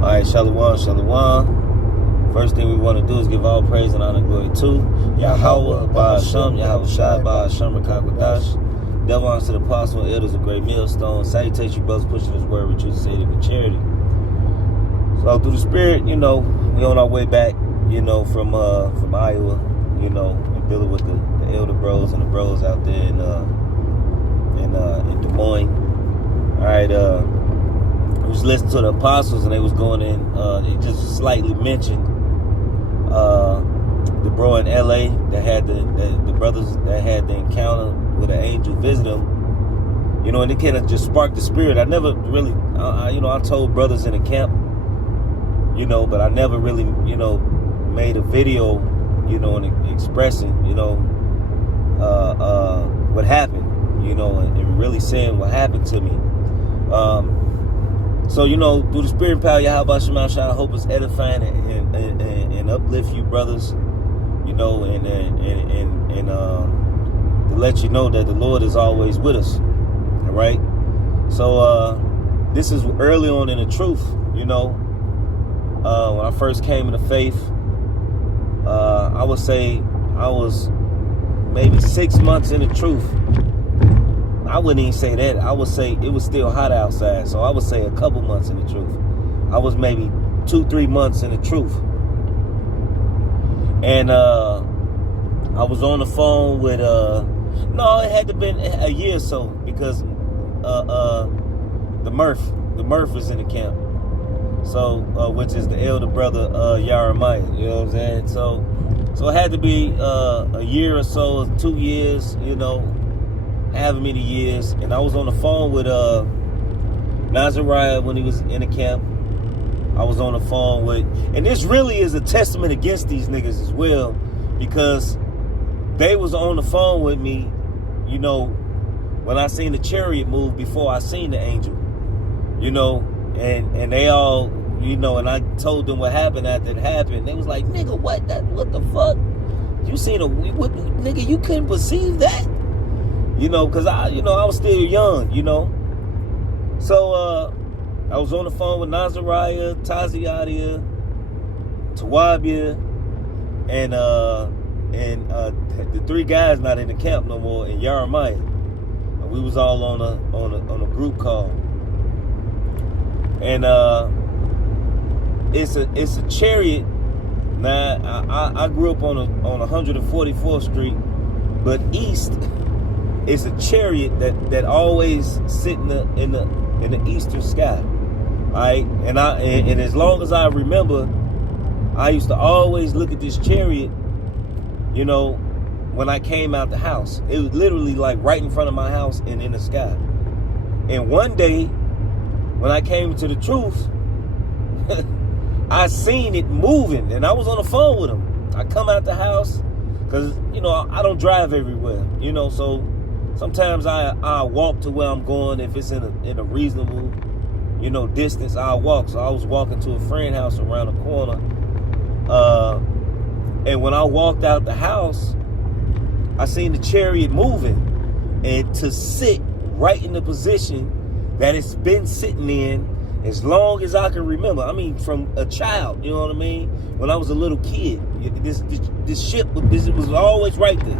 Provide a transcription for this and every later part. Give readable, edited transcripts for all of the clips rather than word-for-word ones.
All right, shalom, shalom. First thing we want to do is give all praise and honor and glory to Yahweh, Ba'asham, Yahweh Shai, Ba'asham, Rakakwadash. Devil unto the apostle and elders of great millstone. Salutation, brothers, pushing this word with you to say it with charity. So through the Spirit, we on our way back, from Iowa, and dealing with the elder bros and the bros out there in Des Moines. All right, I was listening to the apostles and they was going in. They just slightly mentioned the bro in LA that had the brothers that had the encounter with an angel visit them. And it kind of just sparked the spirit. I never really, I told brothers in the camp, but I never really, made a video, and expressing, what happened, and really saying what happened to me. So, through the Spirit and power, Yahweh Shema Shai, I hope it's edifying and uplift you, brothers, and to let you know that the Lord is always with us, all right? So, this is early on in the truth, when I first came into faith, I would say I was maybe 6 months in the truth. I wouldn't even say that. I would say it was still hot outside. So I would say a couple months in the truth. I was maybe 2-3 months in the truth. And I was on the phone with, no, it had to been a year or so because the Murph was in the camp. So, which is the elder brother, Jeremiah, you know what I'm saying? So it had to be a year or so, 2 years, however many years. And I was on the phone with Nazariah when he was in the camp. I was on the phone with, and this really is a testament against these niggas as well, because they was on the phone with me, when I seen the chariot move before I seen the angel, and they all, and I told them what happened after it happened. They was like, nigga, what the fuck? You seen what, nigga, you couldn't perceive that? Because I was still young, So, I was on the phone with Nazariah, Taziadia, Tawabia, and the three guys not in the camp no more, and Jeremiah. And we was all on a group call. And it's a chariot. Now I grew up on 144th Street, but east. It's a chariot that always sit in the eastern sky, all right? And as long as I remember, I used to always look at this chariot, when I came out the house. It was literally like right in front of my house and in the sky. And one day, when I came to the truth, I seen it moving, and I was on the phone with him. I come out the house because I don't drive everywhere, so. Sometimes I walk to where I'm going. If it's in a reasonable, distance, I'll walk. So I was walking to a friend's house around the corner. And when I walked out the house, I seen the chariot moving. And to sit right in the position that it's been sitting in as long as I can remember. I mean, from a child, you know what I mean? When I was a little kid, this ship was always right there.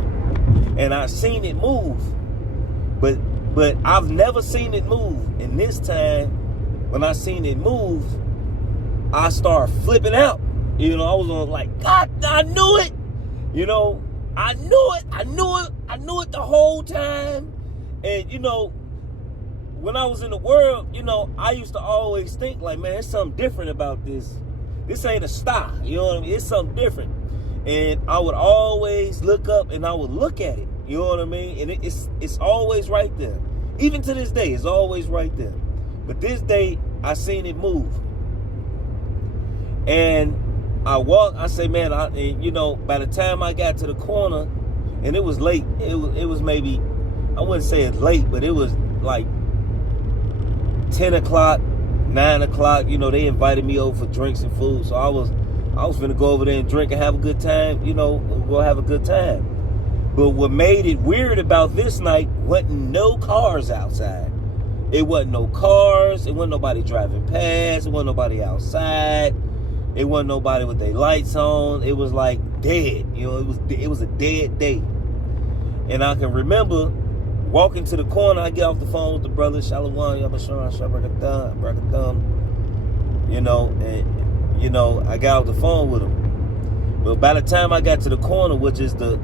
And I seen it move. But I've never seen it move. And this time, when I seen it move, I started flipping out. I was on like, God, I knew it. I knew it the whole time. And, when I was in the world, I used to always think like, man, there's something different about this. This ain't a star. You know what I mean? It's something different. And I would always look up and I would look at it. You know what I mean? And it's always right there. Even to this day, it's always right there. But this day, I seen it move. And I walked, I say, man, by the time I got to the corner, and it was late, it was maybe, I wouldn't say it's late, but it was like 10 o'clock, 9 o'clock. They invited me over for drinks and food. So I was finna go over there and drink and have a good time, go have a good time. But what made it weird about this night wasn't no cars outside. It wasn't no cars. It wasn't nobody driving past. It wasn't nobody outside. It wasn't nobody with their lights on. It was like dead. You know, it was a dead day. And I can remember walking to the corner. I get off the phone with the brother, Shalom, Yabashar, Shabrakadam. You know, and, you know, I got off the phone with him. But by the time I got to the corner, which is the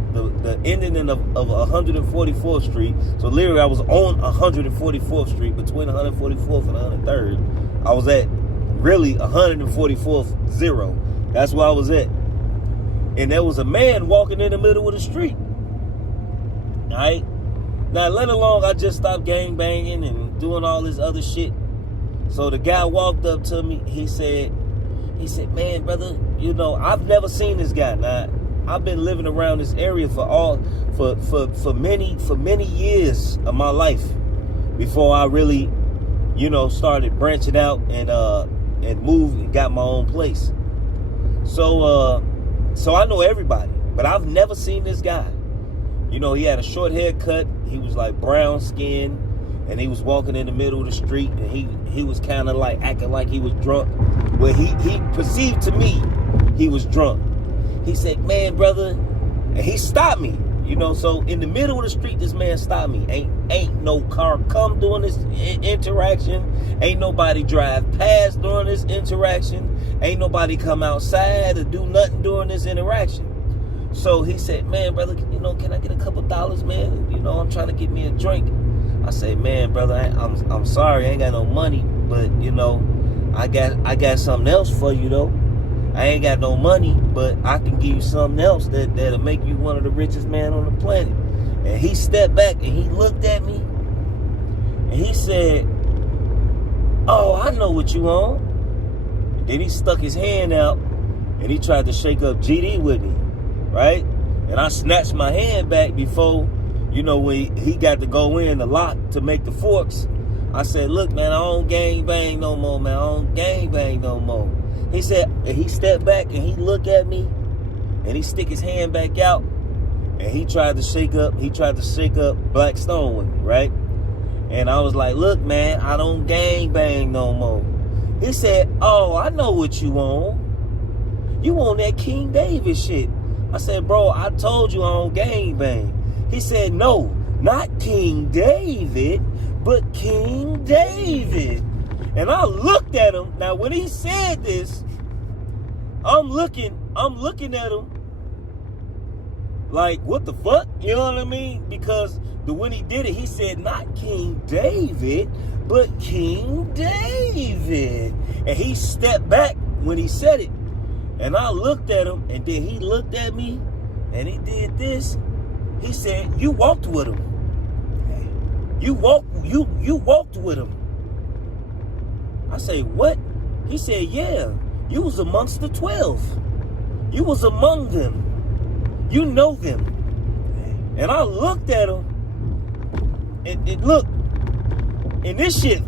ending of 144th Street, so literally I was on 144th Street, between 144th and 103rd. I was at really 144th 0. That's where I was at. And there was a man walking in the middle of the street. All right? Now, let alone I just stopped gangbanging and doing all this other shit. So the guy walked up to me. He said, man, brother, you know, I've never seen this guy. Now, I've been living around this area for many years of my life before I really, you know, started branching out and moved and got my own place. So I know everybody, but I've never seen this guy. You know, he had a short haircut. He was like brown skin, and he was walking in the middle of the street, and he was kind of like acting like he was drunk. Well, he perceived to me he was drunk. He said, man, brother, and he stopped me. You know, so in the middle of the street, this man stopped me. Ain't no car come during this interaction. Ain't nobody drive past during this interaction. Ain't nobody come outside or do nothing during this interaction. So he said, man, brother, you know, can I get a couple dollars, man? You know, I'm trying to get me a drink. I say, man, brother, I'm sorry, I ain't got no money, but you know, I got something else for you though. I ain't got no money, but I can give you something else that'll make you one of the richest men on the planet. And he stepped back and he looked at me and he said, oh, I know what you want. And then he stuck his hand out and he tried to shake up GD with me, right? And I snatched my hand back before, you know, when he got to go in the lock to make the forks. I said, look, man, I don't gang bang no more, man. I don't gang bang no more. He said, and he stepped back and he looked at me and he stick his hand back out and he tried to shake up Black Stone with me, right? And I was like, look, man, I don't gang bang no more. He said, oh, I know what you want. You want that King David shit. I said, bro, I told you I don't gang bang. He said, no, not King David, but King David. And I looked at him. Now, when he said this, I'm looking at him like, what the fuck? You know what I mean? Because when he did it, he said, not King David, but King David. And he stepped back when he said it. And I looked at him, and then he looked at me, and he did this. He said, you walked with him. You walked with him. I say, what? He said, yeah, you was amongst the 12. You was among them. You know them. And I looked at him, and look, and this shit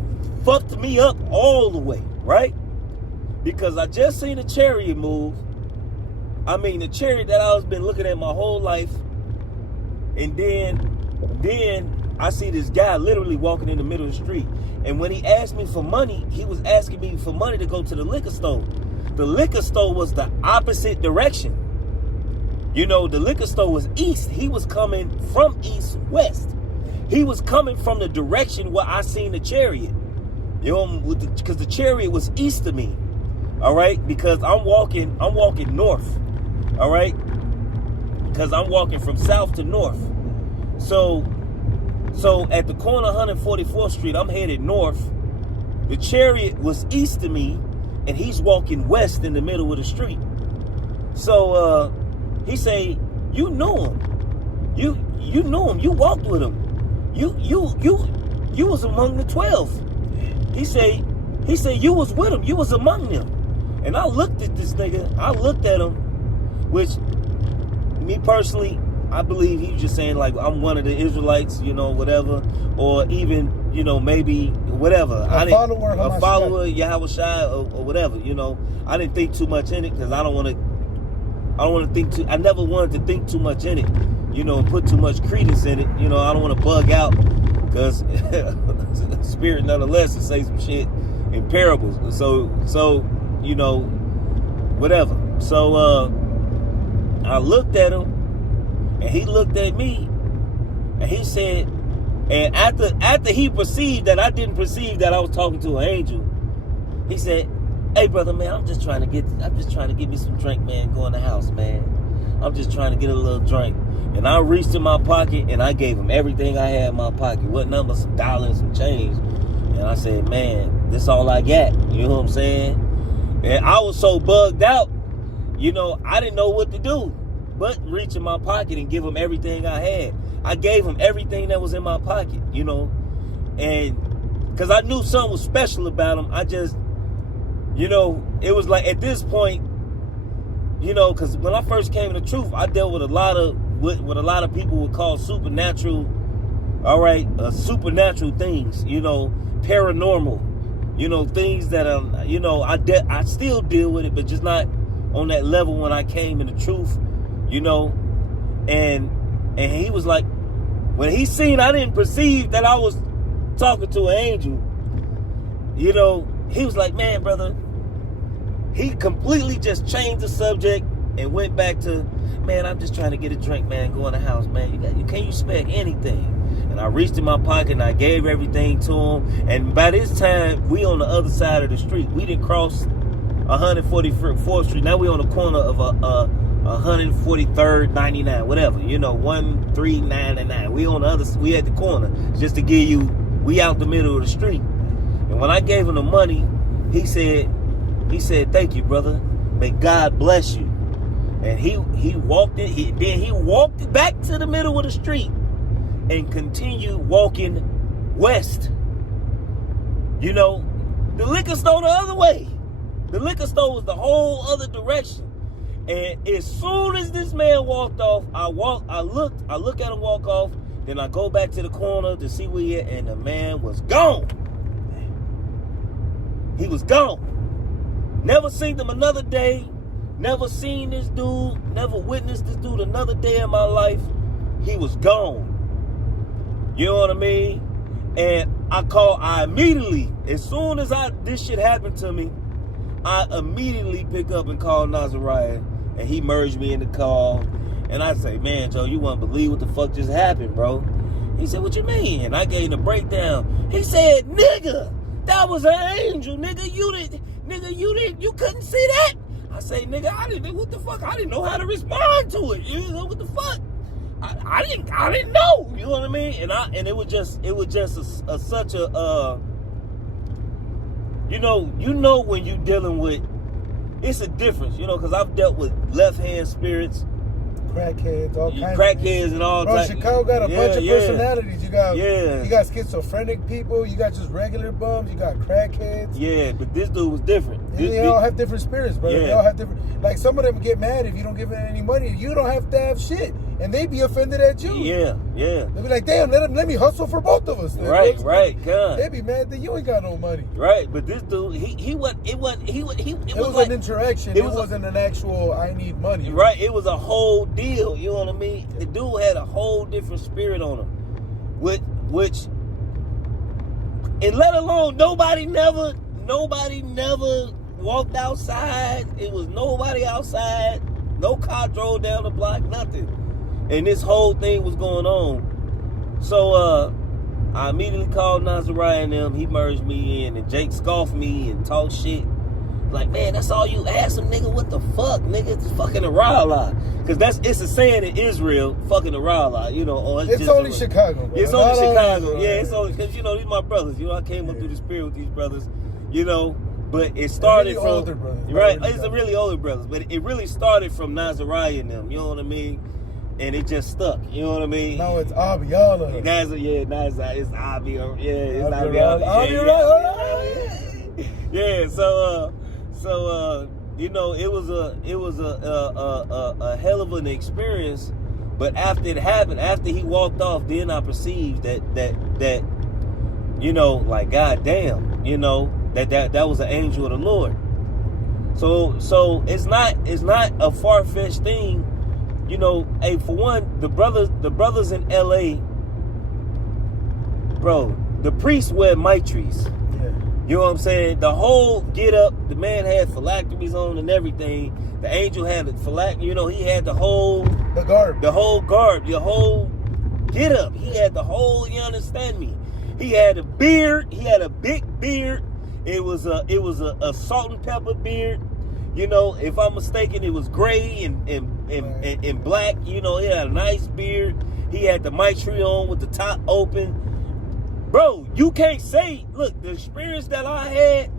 fucked me up all the way, right? Because I just seen a chariot move. I mean, the chariot that I was been looking at my whole life. And then I see this guy literally walking in the middle of the street. And when he asked me for money, he was asking me for money to go to the liquor store. The liquor store was the opposite direction. You know, the liquor store was east. He was coming from east-west. He was coming from the direction where I seen the chariot. You know, because the chariot was east of me. All right? Because I'm walking north. All right? Because I'm walking from south to north. So at the corner of 144th Street, I'm headed north. The chariot was east of me, and he's walking west in the middle of the street. So he say, you know him. You know him. You walked with him. You was among the 12. He say you was with him. You was among them. And I looked at this nigga. I looked at him, which me personally, I believe he was just saying like I'm one of the Israelites, you know, whatever, or even, you know, maybe whatever. A follower, Yahweh Shai, or whatever, you know. I didn't think too much in it because I never wanted to think too much in it. you know, put too much credence in it. You know, I don't want to bug out because Spirit nonetheless to say some shit in parables. So you know, whatever. So I looked at him, and he looked at me, and he said, and after he perceived that I didn't perceive that I was talking to an angel, he said, "Hey, brother, man, I'm just trying to get me some drink, man. Go in the house, man. I'm just trying to get a little drink." And I reached in my pocket, and I gave him everything I had in my pocket. What number? Some dollars, some change. And I said, "Man, this all I got." You know what I'm saying? And I was so bugged out, you know, I didn't know what to do but reach in my pocket and give him everything I had. I gave him everything that was in my pocket, you know. And because I knew something was special about him, I just, you know, it was like at this point, you know, because when I first came to the truth, I dealt with a lot of what a lot of people would call supernatural, all right, supernatural things, you know, paranormal, you know, things that you know, I still deal with it, but just not on that level when I came in the truth, you know. And he was like, when he seen I didn't perceive that I was talking to an angel, you know, he was like, "Man, brother," he completely just changed the subject and went back to, "Man, I'm just trying to get a drink, man. Go in the house, man. Can you spare anything?" And I reached in my pocket and I gave everything to him. And by this time, we on the other side of the street. We didn't cross 144th Street. Now we on the corner of 143rd, 99, whatever. You know, 1399. We on the other. We at the corner. Just to give you, we out the middle of the street. And when I gave him the money, he said, "Thank you, brother. May God bless you." And he walked it. Then he walked back to the middle of the street and continued walking west. You know, the liquor store the other way. The liquor store was the whole other direction. And as soon as this man walked off, I look at him walk off. Then I go back to the corner to see where he at, and the man was gone. He was gone. Never seen him another day. Never seen this dude. Never witnessed this dude another day in my life. He was gone. You know what I mean? And I immediately, as soon as this shit happened to me, I immediately pick up and call Nazariah, and he merged me in the call. And I say, "Man, Joe, you wouldn't believe what the fuck just happened, bro." He said, "What you mean?" And I gave him a breakdown. He said, "Nigga, that was an angel, nigga. You couldn't see that." I say, "Nigga, what the fuck? I didn't know how to respond to it. You know what the fuck? I didn't know." You know what I mean? And it was just such a you know when you dealing with, it's a difference, you know, because I've dealt with left hand spirits, crackheads, all kinds of crackheads and all types. Bro, Chicago got a bunch of personalities. You got schizophrenic people, you got just regular bums, you got crackheads. Yeah, but this dude was different. They all have different spirits, bro. Yeah. They all have different, like some of them get mad if you don't give them any money. You don't have to have shit. And they be offended at you. Yeah. They be like, "Damn, let me hustle for both of us." Right, God. They be mad that you ain't got no money. Right, but this dude, it was an interaction. It wasn't an actual, "I need money." Right, it was a whole deal. You know what I mean? The dude had a whole different spirit on him, which, and let alone nobody never walked outside. It was nobody outside. No car drove down the block, nothing. And this whole thing was going on. So I immediately called Nazariah and them. He merged me in, and Jake scoffed me and talked shit. Like, "Man, that's all you ask him, nigga? What the fuck, nigga? It's fucking a rah-lah." Because it's a saying in Israel, fucking a rah-lah, you know. Or it's only Chicago, bro. It's only Chicago. Yeah, it's only, because, you know, these my brothers. You know, I came up through the spirit with these brothers, you know. But it started really from older brothers, right. It's a really older brothers, but it really started from Nazariah and them. You know what I mean? And it just stuck. You know what I mean? No, it's Abiyala. Guys, it's Abi. Yeah, it's Abiyala. Yeah. So you know, it was a hell of an experience. But after it happened, after he walked off, then I perceived that you know, like, God damn, you know. That was an angel of the Lord. So it's not a far-fetched thing hey, for one, the brothers in LA, bro, the priests wear mitres. Yeah. You know what I'm saying? The whole get up, the man had phylacteries on and everything. The angel had the phylactery, he had the whole garb, the whole get up. He had the whole, you understand me? He had a beard, he had a big beard. It was a salt and pepper beard. If I'm mistaken, it was gray and black. He had a nice beard. He had the mitre on with the top open. Bro, you can't say, look, the experience that I had,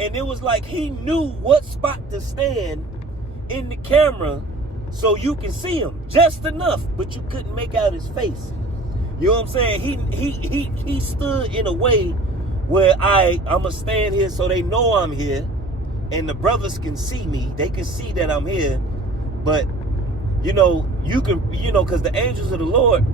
and it was like he knew what spot to stand in the camera so you can see him just enough, but you couldn't make out his face. You know what I'm saying? He stood in a way where I'ma stand here so they know I'm here, and the brothers can see me. They can see that I'm here, but you can, because the angels of the Lord,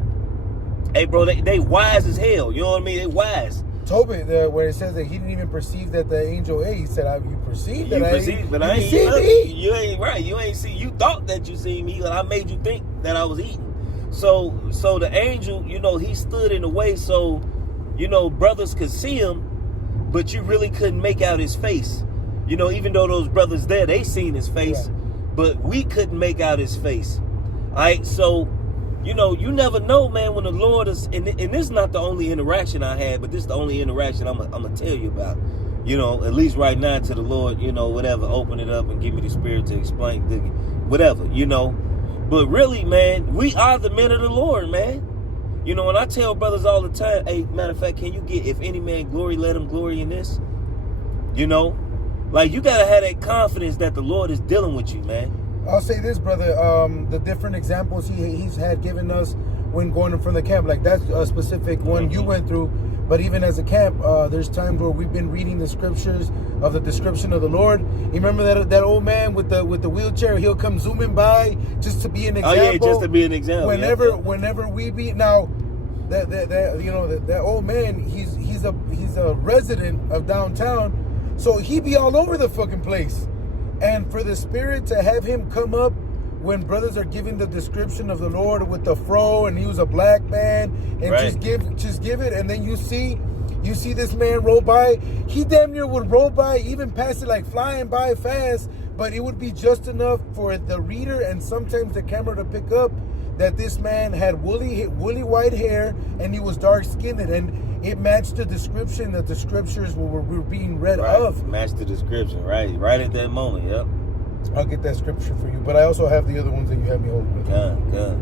hey, bro, they wise as hell. You know what I mean? They wise. Tobit, where it says that he didn't even perceive that the angel ate. He said, "You perceived that I ate, but I ain't eat. You ain't right. You ain't see. You thought that you seen me, but I made you think that I was eating." So the angel, he stood in a way so, brothers could see him, but you really couldn't make out his face. Even though those brothers there, they seen his face, but we couldn't make out his face. All right, so. You never know, man, when the Lord is, and this is not the only interaction I had, but this is the only interaction I'm gonna tell you about. At least right now, to the Lord, whatever, open it up and give me the spirit to explain, whatever, But really, man, we are the men of the Lord, man. And I tell brothers all the time, hey, matter of fact, can you get, if any man glory, let him glory in this? Like, you gotta have that confidence that the Lord is dealing with you, man. I'll say this, brother. The different examples he's had given us when going from the camp, like that's a specific one you went through. But even as a camp, there's times where we've been reading the scriptures of the description of the Lord. You remember that old man with the wheelchair? He'll come zooming by just to be an example. Oh yeah, just to be an example. Whenever we be now, that old man, he's a resident of downtown, so he be all over the fucking place. And for the Spirit to have him come up when brothers are giving the description of the Lord with the fro, and he was a black man, and just give it, and then you see this man roll by. He damn near would roll by, even past it like flying by fast, but it would be just enough for the reader and sometimes the camera to pick up that this man had woolly white hair and he was dark skinned, and it matched the description that the scriptures were being read of. Matched the description, right at that moment, yep. I'll get that scripture for you, but I also have the other ones that you have me hold with. Good.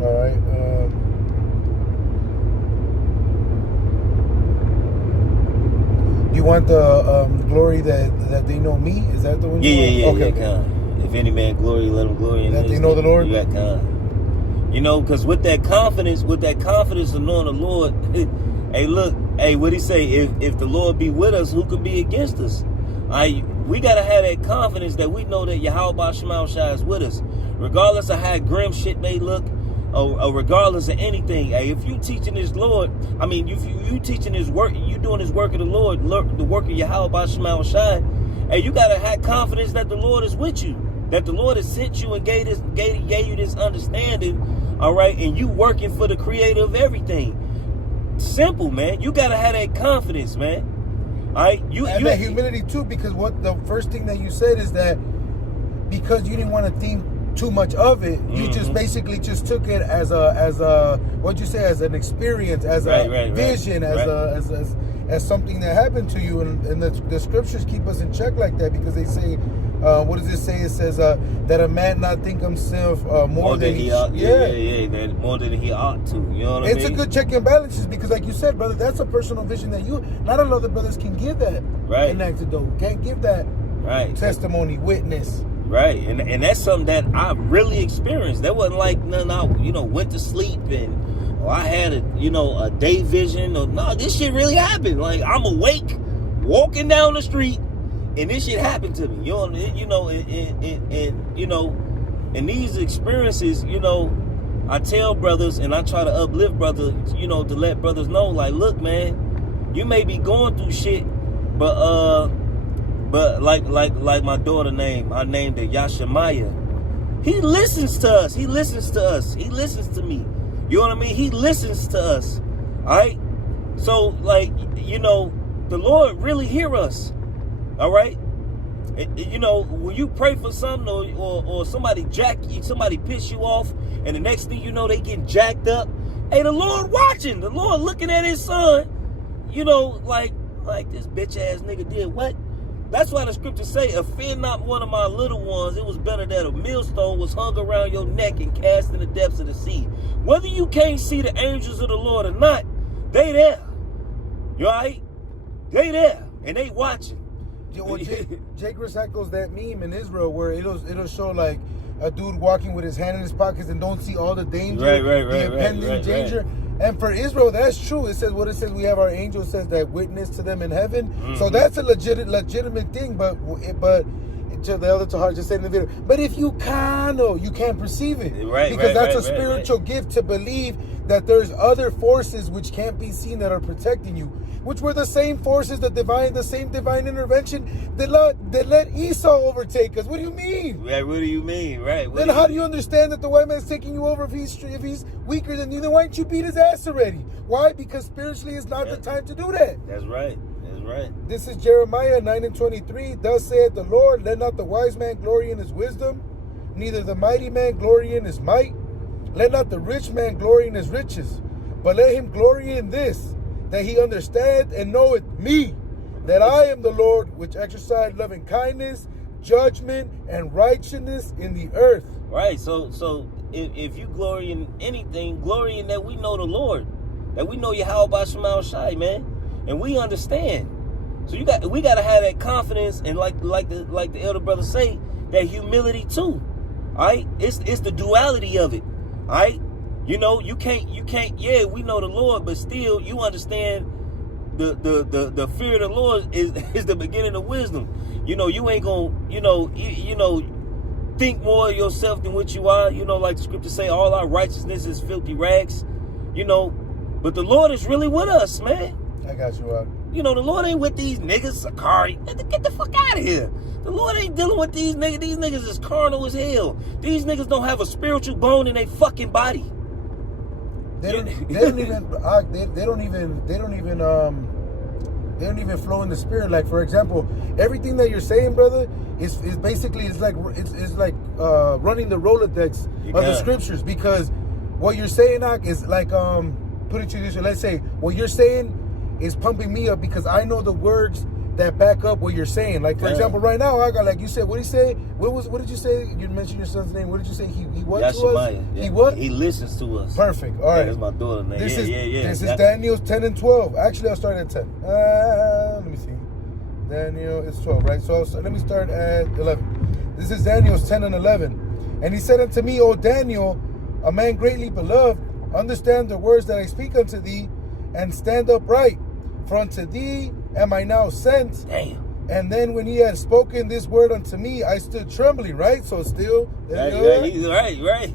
All right. You want the glory that they know me? Is that the one? Yeah. Okay. If any man glory, let him glory in that they know the Lord. You got because with that confidence of knowing the Lord. Hey, look, what'd he say? If the Lord be with us, who could be against us? We got to have that confidence that we know that Yahweh Shema Shai is with us. Regardless of how grim shit may look, or regardless of anything. Hey, if you teaching this Lord, if you teaching his work, you doing his work of the Lord, the work of Yahweh Shema Shai, hey, you got to have confidence that the Lord is with you. That the Lord has sent you and gave you this understanding, all right? And you working for the creator of everything. Simple, man. You gotta have that confidence, man. All right, you that humility too, because what the first thing that you said is that because you didn't want to think too much of it, you just basically just took it as a what'd you say, as an experience, as a vision, as something that happened to you, and the scriptures keep us in check like that, because they say. What does it say? It says that a man not think himself more than he ought. That more than he ought to. You know what I mean? It's a good check and balances, because, like you said, brother, that's a personal vision that not a lot of brothers can give that. Right. In antidote, can't give that. Right. Testimony, witness. Right, and that's something that I really experienced. That wasn't like nothing I went to sleep and I had a day vision. Or no, this shit really happened. Like, I'm awake, walking down the street. And this shit happened to me, and these experiences, I tell brothers and I try to uplift brothers, to let brothers know, like, look, man, you may be going through shit, but like my daughter I named her Yashimaya, He listens to us. He listens to us. He listens to me. You know what I mean? He listens to us. All right? So, like, you know, the Lord really hear us. All right? You know, when you pray for something or somebody somebody piss you off, and the next thing you know, they getting jacked up. Hey, the Lord watching. The Lord looking at his son. You know, like this bitch ass nigga did what? That's why the scriptures say, offend not one of my little ones. It was better that a millstone was hung around your neck and cast in the depths of the sea. Whether you can't see the angels of the Lord or not, they there. You all right? They there. And they watching. Well, Jake recycles that meme in Israel where it'll show like a dude walking with his hand in his pockets and don't see all the danger, the impending danger. And for Israel, that's true. It says what it says. We have our angel says that witness to them in heaven. Mm-hmm. So that's a legitimate thing. But to the other Tahar just said in the video. But if you can't perceive it, because that's a spiritual gift to believe that there's other forces which can't be seen that are protecting you, which were the same forces the same divine intervention that let Esau overtake us. What do you mean? Right, what do you mean? Right. Then how do you understand that the white man's taking you over if he's weaker than you? Then why didn't you beat his ass already? Why? Because spiritually it's not the time to do that. That's right. This is Jeremiah 9:23. Thus saith the Lord, let not the wise man glory in his wisdom, neither the mighty man glory in his might. Let not the rich man glory in his riches, but let him glory in this, that he understand and knoweth me, that I am the Lord, which exercise loving kindness, judgment, and righteousness in the earth. Right. So if you glory in anything, glory in that we know the Lord, that we know Yahweh Shema Shai, man, and we understand. So we got to have that confidence, and like the elder brother say, that humility too. All right, it's the duality of it. All right, you know, you can't. Yeah, we know the Lord, but still, you understand the fear of the Lord is the beginning of wisdom. You know, you ain't gonna think more of yourself than what you are. You know, like the scriptures say, all our righteousness is filthy rags. You know, but the Lord is really with us, man. I got you up. You know, the Lord ain't with these niggas, Sakari. Get the fuck out of here. The Lord ain't dealing with these niggas. These niggas is carnal as hell. These niggas don't have a spiritual bone in their fucking body. They don't even flow in the spirit. Like, for example, everything that you're saying, brother, is basically it's like running the Rolodex of the scriptures, because what you're saying, Ak, is like put it to you this way. Let's say what you're saying is pumping me up because I know the words that back up what you're saying. Like, for example, right now, I got, like you said, what did he say? What did you say? You mentioned your son's name. What did you say? He what to us? Yeah. He what? He listens to us. Perfect. All right. That's my daughter's name. This is Daniel 10 and 12. Actually, I'll start at 10. Let me see. Daniel, it's 12, right? So let me start at 11. This is Daniel's 10 and 11. And he said unto me, O Daniel, a man greatly beloved, understand the words that I speak unto thee, and stand upright. For unto thee am I now sent. Damn. And then when he had spoken this word unto me, I stood trembling, right? So still. Right.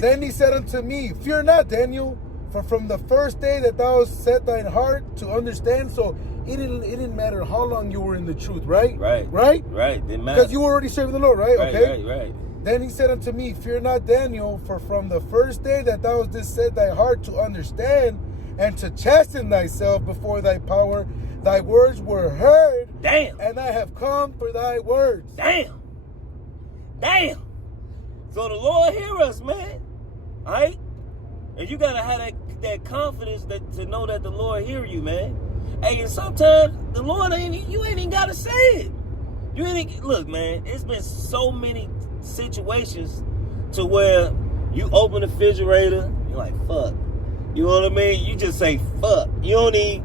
Then he said unto me, fear not, Daniel, for from the first day that thou set thine heart to understand. So it didn't matter how long you were in the truth, right? Right. Didn't matter. Because you were already serving the Lord, right? Okay. Right. Then he said unto me, fear not, Daniel, for from the first day that thou didst set thy heart to understand and to chasten thyself before thy power, thy words were heard. Damn. And I have come for thy words. Damn. So the Lord hear us, man. All right? And you got to have that confidence to know that the Lord hear you, man. Hey, and sometimes the Lord you ain't even got to say it. Look, man, it's been so many situations to where you open the refrigerator, you're like, fuck. You know what I mean? You just say fuck. You ain't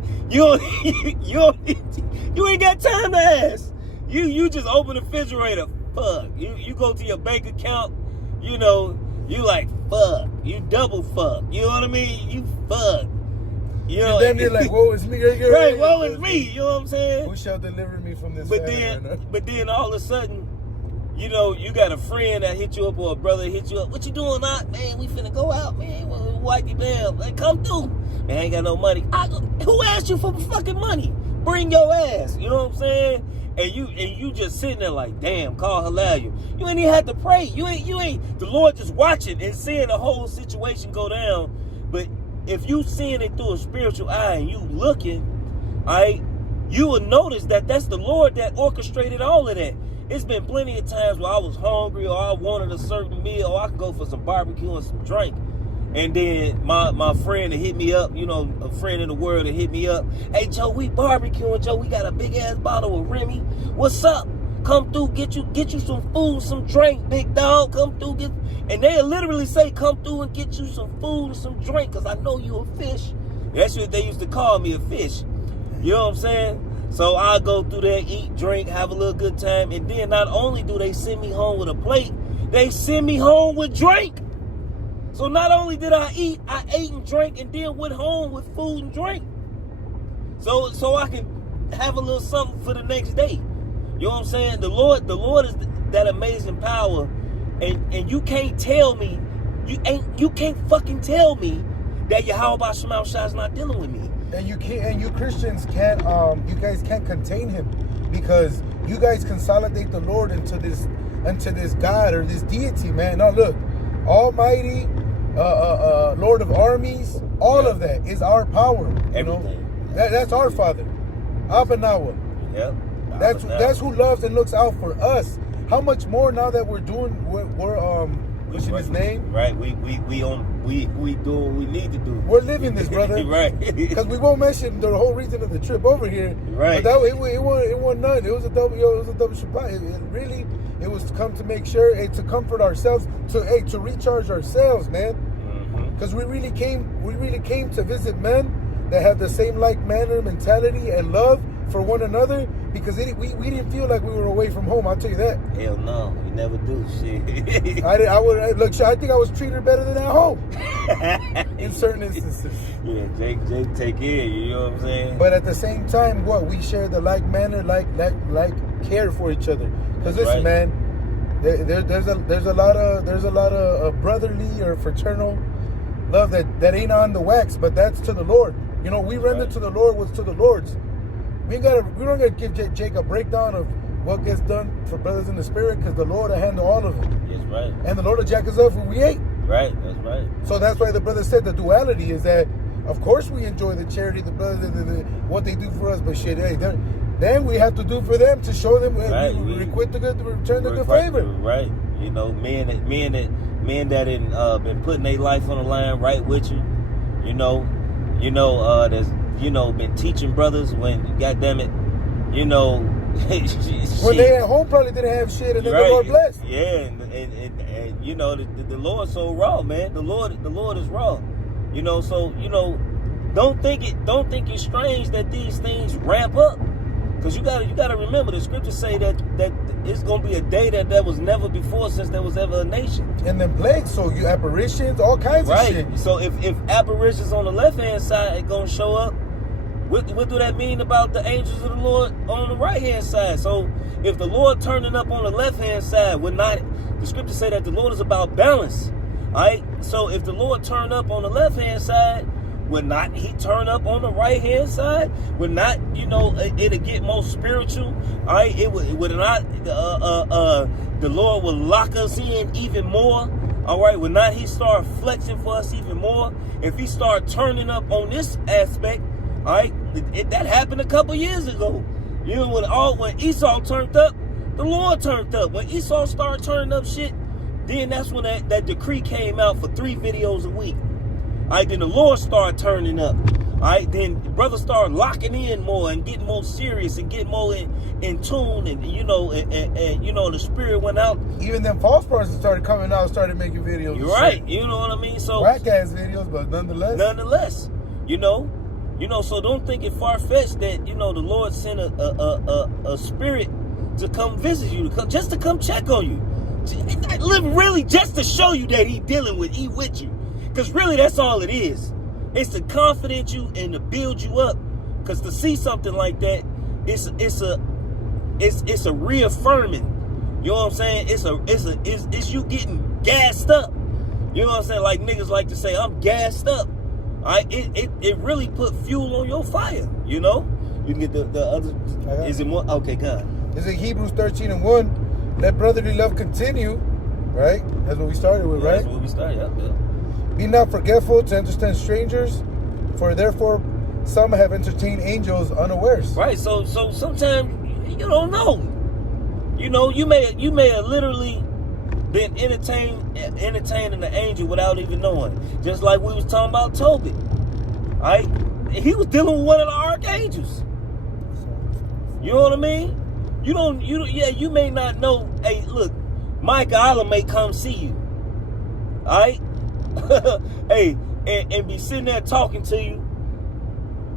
got time to ask. You just open the refrigerator, fuck. You go to your bank account, you know, you like fuck. You double fuck. You know what I mean? You fuck. You know, then you're like, woe is me. Right, woe is me. You know what I'm saying? Who shall deliver me from this? But then all of a sudden, you know, you got a friend that hit you up or a brother hit you up. What you doing, man? We finna go out, man. We'll wipe you down. Like, come through. Man, I ain't got no money. Who asked you for fucking money? Bring your ass. You know what I'm saying? And you just sitting there like, damn, call halal. You ain't even had to pray. You ain't the Lord just watching and seeing the whole situation go down. But if you seeing it through a spiritual eye and you looking, all right, you will notice that that's the Lord that orchestrated all of that. It's been plenty of times where I was hungry or I wanted a certain meal or I could go for some barbecue and some drink. And then my friend that hit me up, you know, a friend in the world that hit me up. Hey, Joe, we barbecuing, Joe. We got a big-ass bottle of Remy. What's up? Come through, get you some food, some drink, big dog. Come through, and they'll literally say, come through and get you some food and some drink, because I know you a fish. That's what they used to call me, a fish. You know what I'm saying? So I go through there, eat, drink, have a little good time. And then not only do they send me home with a plate, they send me home with drink. So not only did I eat, I ate and drank and then went home with food and drink. So I can have a little something for the next day. You know what I'm saying? The Lord is that amazing power. And you can't tell me, you can't fucking tell me that Yahweh Shema Shai is not dealing with me. And you Christians can't, you guys can't contain him, because you guys consolidate the Lord into this God or this deity, man. Now look, Almighty, Lord of armies, all of that is our power. You know? That's our Father, Abanawa. Yep. That's who loves and looks out for us. How much more now that we're what's his name? Right. We doing what we need to do. We're living this, brother. Right. Because we won't mention the whole reason of the trip over here. Right. But it wasn't none. It was a double Shabbat. It was to come to make sure, to comfort ourselves, to recharge ourselves, man. Because we really came to visit men that have the same like manner, mentality, and love for one another. Because we didn't feel like we were away from home. I'll tell you that. Hell no, you never do. Shit. I think I was treated better than at home in certain instances. Yeah, Jake take care. You know what I'm saying? But at the same time, we share the like manner, like care for each other. Because listen, right, man, there's a lot of brotherly or fraternal love that ain't on the wax, but that's to the Lord. You know, we render to the Lord what's to the Lord's. We don't gotta give Jake a breakdown of what gets done for brothers in the spirit, because the Lord will handle all of it. That's right. And the Lord will jack us up when we ate. Right, that's right. So that's why the brother said the duality is that, of course, we enjoy the charity, the brothers, what they do for us, but shit, hey, then we have to do for them to show them, right, we return the good favor. Right. You know, men that been putting their life on the line right with you. There's been teaching brothers when, goddamn it, when they at home probably didn't have shit, and then the Lord blessed. Yeah, and the Lord's so raw, man. The Lord is raw. So don't think it's strange that these things ramp up, because you gotta remember the scriptures say that it's gonna be a day that was never before since there was ever a nation. And then plagues, so you apparitions, all kinds of shit. So if apparitions on the left hand side are gonna show up, what do that mean about the angels of the Lord on the right hand side? So if the Lord turning up on the left hand side, the scriptures say that the Lord is about balance. All right. So if the Lord turned up on the left hand side, would not he turn up on the right hand side? Would not, it'll get more spiritual. All right. It would not, the Lord will lock us in even more. All right. Would not he start flexing for us even more? If he start turning up on this aspect, all right, that happened a couple years ago. When Esau turned up, the Lord turned up. When Esau started turning up shit, then that's when that decree came out for 3 videos a week. All right, then the Lord started turning up. All right, then the brother started locking in more and getting more serious and getting more in tune, and the spirit went out. Even them false prophets started coming out, started making videos. You're right. Shit. You know what I mean? So whack ass videos, but nonetheless. So don't think it far-fetched that, the Lord sent a spirit to come visit you, just to come check on you. Really, just to show you that he with you. Because really, that's all it is. It's to confidence you and to build you up. Because to see something like that, it's a reaffirming. You know what I'm saying? It's you getting gassed up. You know what I'm saying? Like niggas like to say, I'm gassed up. It really put fuel on your fire, You can get the other. Is it more? Okay, good. Is it Hebrews 13:1? Let brotherly love continue, right? That's what we started with, right? That's what we started. Yeah. Be not forgetful to understand strangers, for therefore some have entertained angels unawares. Right. So sometimes you don't know. You know, you may have literally been entertaining the angel without even knowing. Just like we was talking about Tobit. Right? He was dealing with one of the archangels. You know what I mean? You may not know. Hey, look, Micah may come see you. All right? Hey, and be sitting there talking to you.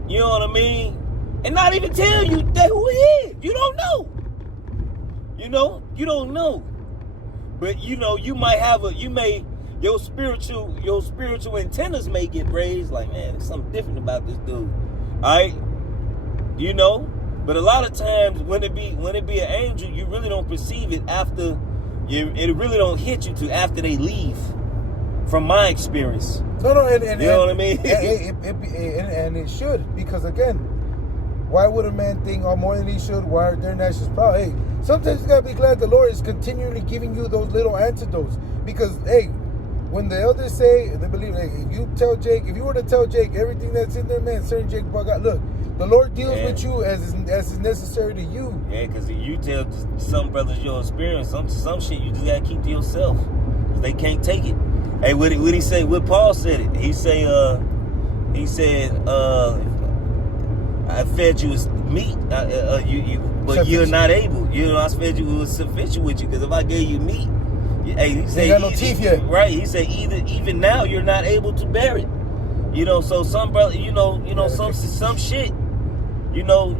You know what I mean? And not even tell you that who he is. You don't know. You know? You don't know. But you know, you might have your spiritual antennas may get raised, like, man, there's something different about this dude. Alright? You know? But a lot of times when it be an angel, you really don't perceive it after it really don't hit you till after they leave. From my experience. No, and you know what I mean? and it should, because again, why would a man think more than he should? Why are their nations proud? Hey, sometimes you gotta be glad the Lord is continually giving you those little antidotes. Because hey, when the elders say, they believe, hey, if you were to tell Jake everything that's in there, man, certain Jake bug out. Look, the Lord deals with you as is necessary to you. Yeah, because you tell some brothers your experience, some shit you just gotta keep to yourself, because they can't take it. Hey, what he say? What Paul said it. He said, I fed you with meat, but you're not able. You know, I fed you with sufficient with you, because if I gave you meat, hey, he said, you got no teeth yet. Right? He said, even now you're not able to bear it. You know, so some brother, some shit, you know,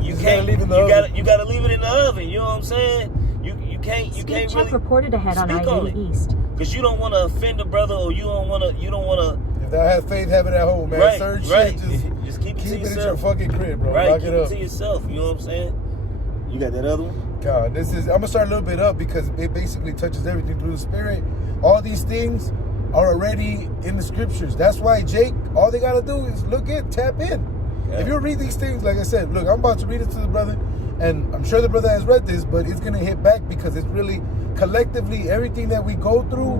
you can't leave it in the oven. You gotta leave it in the oven. You know what I'm saying? You can't check really reported ahead on I-80 East. Because you don't want to offend a brother, or you don't want to. If thou have faith, have it at home, man. Right, Certain right. shit, just keep it to yourself. In your fucking crib, bro. Right, Lock keep it up to yourself. You know what I'm saying? You got that other one? God, I'm gonna start a little bit up because it basically touches everything through the spirit. All these things are already in the scriptures. That's why Jake, all they gotta do is tap in. Yeah. If you read these things, like I said, look, I'm about to read it to the brother, and I'm sure the brother has read this, but it's gonna hit back because it's really collectively everything that we go through.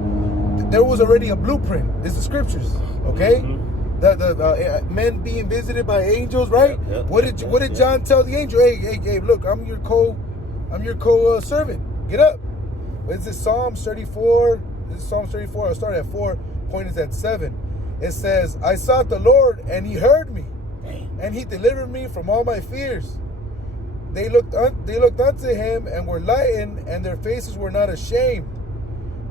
There was already a blueprint. It's the scriptures, okay? Mm-hmm. The men being visited by angels, right? Yep, what did John tell the angel? Hey, look, I'm your co-servant. Get up. It's this Psalms 34. This is Psalms 34. I'll start at 4. Point is at 7. It says, I sought the Lord, and he heard me, and he delivered me from all my fears. They looked unto him and were lightened, and their faces were not ashamed.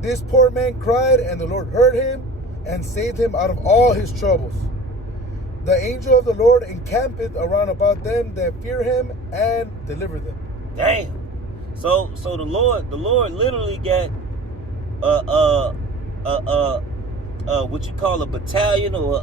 This poor man cried, and the Lord heard him and saved him out of all his troubles. The angel of the Lord encampeth around about them that fear him and deliver them. Damn. So the Lord literally got what you call a battalion, or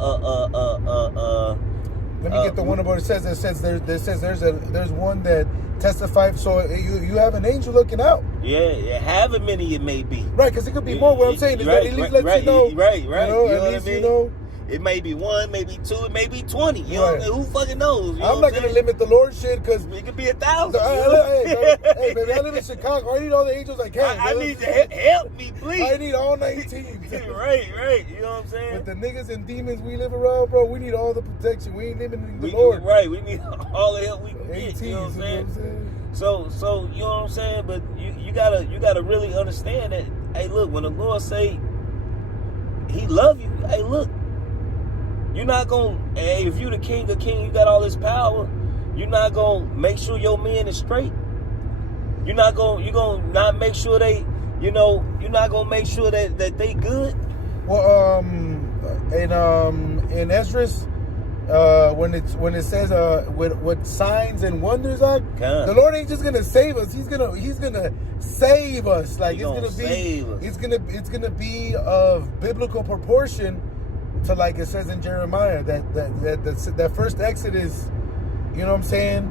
let me get the one about it says there's one that testified. So you have an angel looking out. Yeah, however many it may be. Right, because it could be more. What I'm saying is that at least lets you know. Right. You know, you at know least what I mean? you know. It may be 1, maybe 2, it may be 20. You Right. know, who fucking knows? You I'm know not gonna limit the Lord shit because it could be 1,000. Hey, baby, I live in Chicago. I need all the angels I can. I need to help me, please. I need all 19. right. You know what I'm saying? With the niggas and demons we live around, bro, we need all the protection. We ain't limiting the Lord. Right, we need all the help we can get. You know what I'm saying? So you know what I'm saying? But you gotta really understand that. Hey, look, when the Lord say He love you, hey, look. You're not gonna, if you the king of kings, you got all this power, you're not gonna make sure your men is straight. You're gonna not make sure they, you're not gonna make sure that they good. Well, in Esdras, when it says with signs and wonders are, the Lord ain't just gonna save us. He's gonna save us. Like it's gonna be of biblical proportion. To, like it says in Jeremiah, that first Exodus, you know what I'm saying?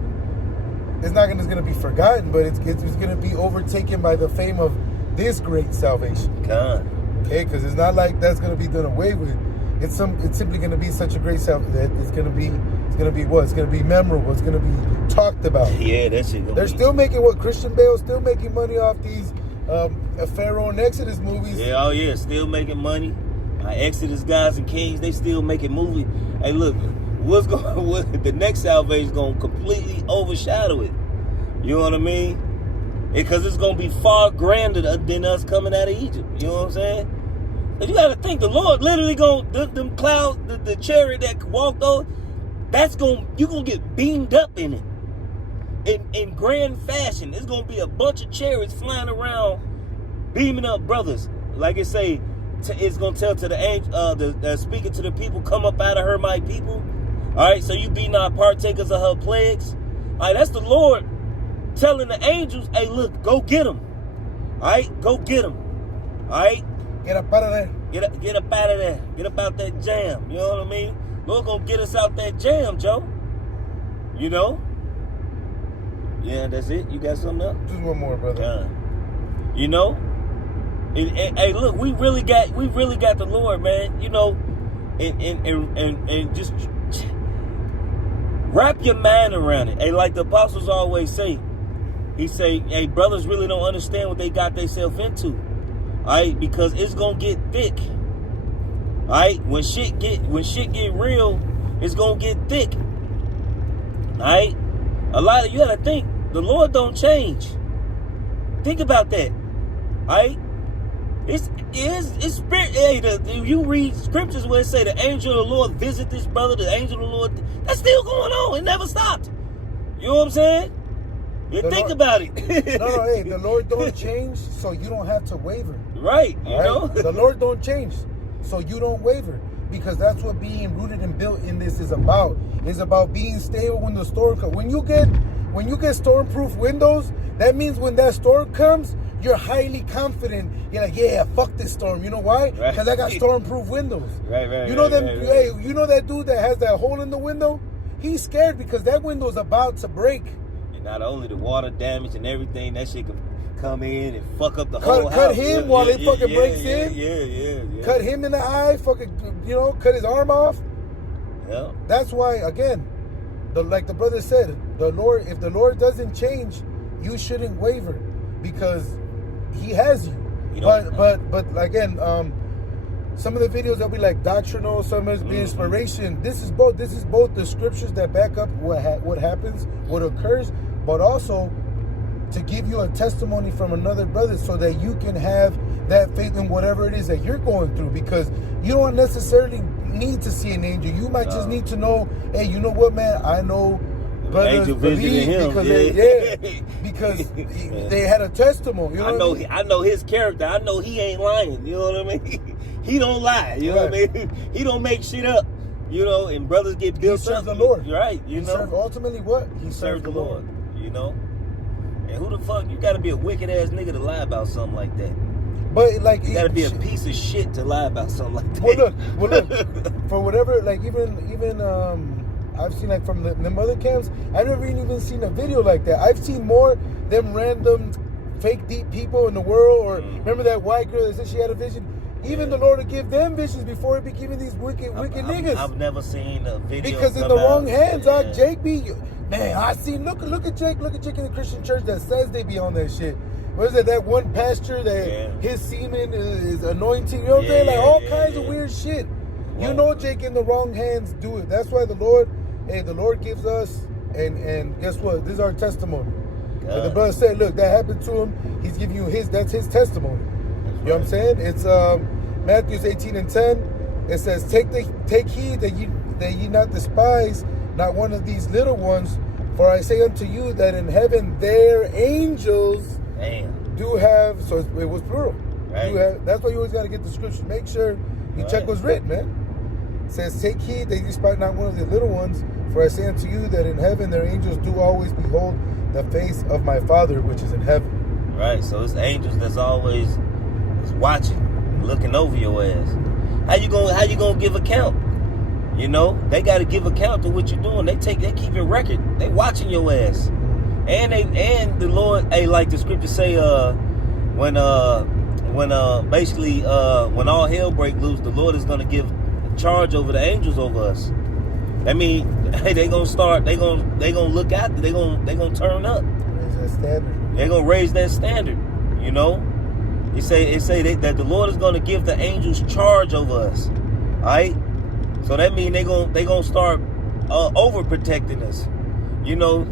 It's not gonna be forgotten, but it's gonna be overtaken by the fame of this great salvation. God. Okay, because it's not like that's gonna be done away with. It's simply gonna be such a great salvation that it's gonna be what? It's gonna be memorable. It's gonna be talked about. Yeah, that shit. They're still making what Christian Bale's still making money off these Pharaoh and Exodus movies. Yeah, oh yeah, still making money. Exodus guys and kings, they still making movies. Hey, look, the next salvation is gonna completely overshadow it. You know what I mean? Because it's gonna be far grander than us coming out of Egypt. You know what I'm saying? And you gotta think the Lord literally them clouds, the chariot that walked over, you gonna get beamed up in it. In grand fashion. There's gonna be a bunch of chariots flying around, beaming up brothers. Like it say, it's gonna tell to the angel, speaking to the people, come up out of her, my people. All right, so you be not partakers of her plagues. All right, that's the Lord telling the angels, hey, look, go get them. All right, go get them. All right, get up out of there. Get up out of there. Get up out that jam. You know what I mean? Lord gonna get us out that jam, Joe. You know? Yeah, that's it. You got something else? Just one more, brother. You know? Hey, look, we really got the Lord, man. You know, and just wrap your mind around it. Hey, like the apostles always say, he say, hey, brothers really don't understand what they got themselves into. All right, because it's gonna get thick. All right, when shit get real, it's gonna get thick. All right, you gotta think the Lord don't change. Think about that. All right, it's spirit. Hey, you read scriptures where it say the angel of the Lord visit this brother. The angel of the Lord, that's still going on. It never stopped. You know what I'm saying? You think about it. No, hey, the Lord don't change, so you don't have to waver. Right, you know? The Lord don't change, so you don't waver. Because that's what being rooted and built in this is about. It's about being stable when the storm comes. When you get stormproof windows, that means when that storm comes, you're highly confident. You're like, yeah, fuck this storm. You know why? Because I got stormproof windows. Right. You know them. Right. Hey, you know that dude that has that hole in the window? He's scared because that window's about to break. Not only the water damage and everything, that shit can come in and fuck up the whole house. Cut him while it fucking breaks in. Yeah. Cut him in the eye, fucking, cut his arm off. Yeah. That's why, again, like the brother said, if the Lord doesn't change, you shouldn't waver because He has you. But again, some of the videos will be like doctrinal, some of it be inspiration. This is both the scriptures that back up what happens, what occurs, but also to give you a testimony from another brother so that you can have that faith in whatever it is that you're going through, because you don't necessarily need to see an angel. You might just need to know, hey, you know what, man, I know brothers believe because they had a testimony. You know I know his character. I know he ain't lying. You know what I mean? He don't lie. You know what I mean? He don't make shit up. You know, and brothers get built up. He serves the Lord. Right. You know? Ultimately what? He serves the Lord. You know? And who the fuck? You gotta be a wicked ass nigga to lie about something like that. But like, you gotta be a piece of shit to lie about something like that. Well, look, for whatever, like even I've seen like from the other camps, I've never even seen a video like that. I've seen more them random fake deep people in the world, or remember that white girl that said she had a vision? Even the Lord will give them visions before He be giving these wicked niggas. I've never seen a video because in the wrong hands, Jake be, man, I seen, look at Jake in the Christian church that says they be on that shit. What is it, that one pastor that his semen is anointing, you know what I'm saying? Like all kinds of weird shit. You know Jake in the wrong hands do it. That's why the Lord gives us, and guess what? This is our testimony. But the brother said, look, that happened to him. He's giving you that's his testimony. You know what I'm saying? It's Matthew 18:10. It says, take heed that ye not despise not one of these little ones, for I say unto you that in heaven their angels do have. So it was plural. Right. That's why you always got to get the scripture. Make sure you check what's written, man. It says, take heed that ye despise not one of the little ones, for I say unto you that in heaven their angels do always behold the face of my Father which is in heaven. Right. So it's angels that's always watching, looking over your ass. How you gonna give account? You know, they got to give account to what you're doing. They keep a record. They watching your ass, and the Lord, like the scripture say, when all hell break loose, the Lord is gonna give charge over the angels over us. I mean, hey, they gonna start. They gonna look after. They gonna turn up. Raise that standard. They're gonna raise that standard. You know, it say that the Lord is gonna give the angels charge over us. All right. So that means they gonna start overprotecting us. You know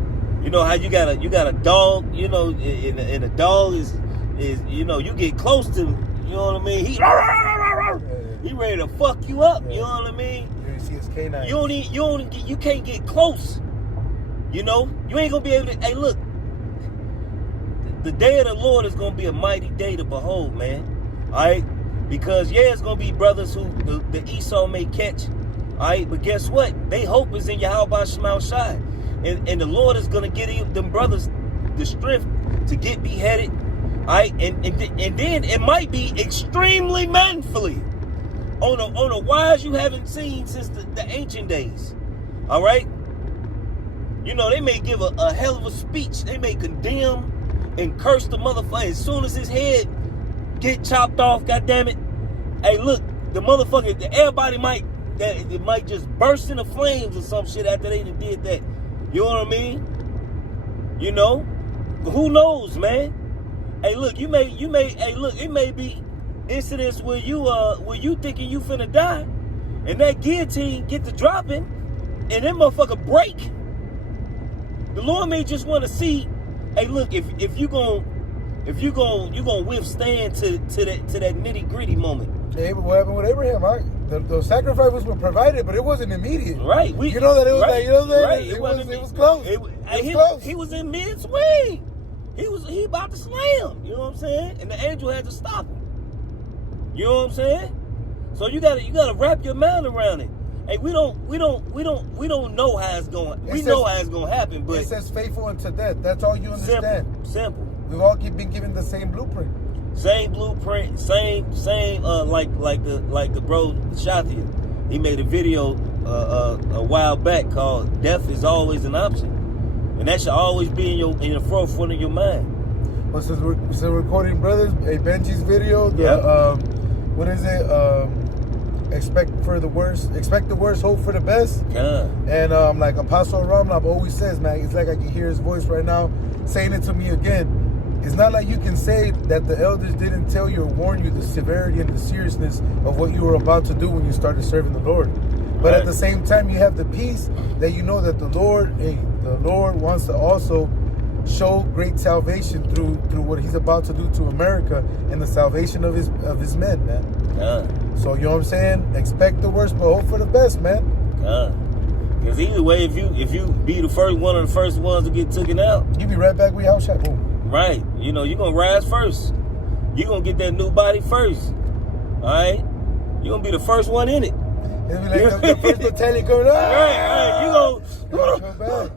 how you got a dog. You know, and a dog is you know, you get close to him. You know what I mean? He ready to fuck you up. You know what I mean? You see his canine. You can't get close. You know, you ain't gonna be able to. Hey, look, the day of the Lord is gonna be a mighty day to behold, man. All right, because it's gonna be brothers who the Esau may catch. All right, but guess what? They hope is in Yahweh Shema Shai, and the Lord is gonna give them brothers the strength to get beheaded. All right, and then it might be extremely manfully on a wise you haven't seen since the ancient days. All right, you know, they may give a hell of a speech. They may condemn and curse the motherfucker as soon as his head get chopped off. God damn it! Hey, look, the motherfucker, everybody might just burst into flames or some shit after they did that. You know what I mean? You know, but who knows, man? Hey, look, hey, look, it may be incidents where you thinking you finna die, and that guillotine get to dropping, and that motherfucker break. The Lord may just want to see, hey, look, if you gonna withstand to that nitty gritty moment. Hey, but what happened with Abraham? The sacrifices were provided, but it wasn't immediate. Right. You know that it was right, like, you know what I'm saying? Right. It was close. He was in mid swing. He about to slam. You know what I'm saying? And the angel had to stop him. You know what I'm saying? So you gotta wrap your mind around it. Hey, we don't know how it's going. We know how it's gonna happen, but it says faithful unto death. That's all you understand. Simple. We've all been given the same blueprint. Same blueprint. Same. Like the bro Shathia. He made a video a while back called "Death is Always an Option," and that should always be in the forefront of your mind. Well, since we're recording, brothers, Benji's video. What is it? Expect the worst, hope for the best. Yeah. And like Apostle Ramlab always says, man, it's like I can hear his voice right now saying it to me again. It's not like you can say that the elders didn't tell you or warn you the severity and the seriousness of what you were about to do when you started serving the Lord. But at the same time, you have the peace that you know that the Lord wants to also show great salvation through what he's about to do to America and the salvation of his men, man. Yeah. So you know what I'm saying? Expect the worst, but hope for the best, man. Yeah. Because either way, if you be one of the first ones to get taken out, you be right back with your house shot. Boom. Right. You know, you're gonna rise first. You're gonna get that new body first. Alright? You're gonna be the first one in it. It'll be like the first battalion coming out. Right. You gonna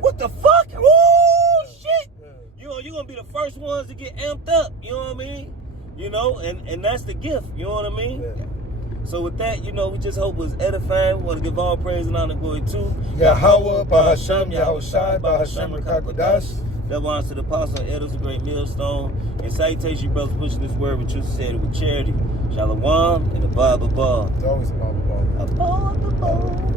what the fuck? Oh shit! Yeah. You're gonna be the first ones to get amped up. You know what I mean? You know, and that's the gift. You know what I mean? Yeah. So with that, you know, we just hope it was edifying. We want to give all praise and honor and glory to Yahweh, Bahasham, Yahushai, Bahasham, Rakakodash. That belongs to the apostle, elders, the great millstone. And salutation, brothers, pushing this word with truth, said it with charity. Shalom and above. It's always above. Above.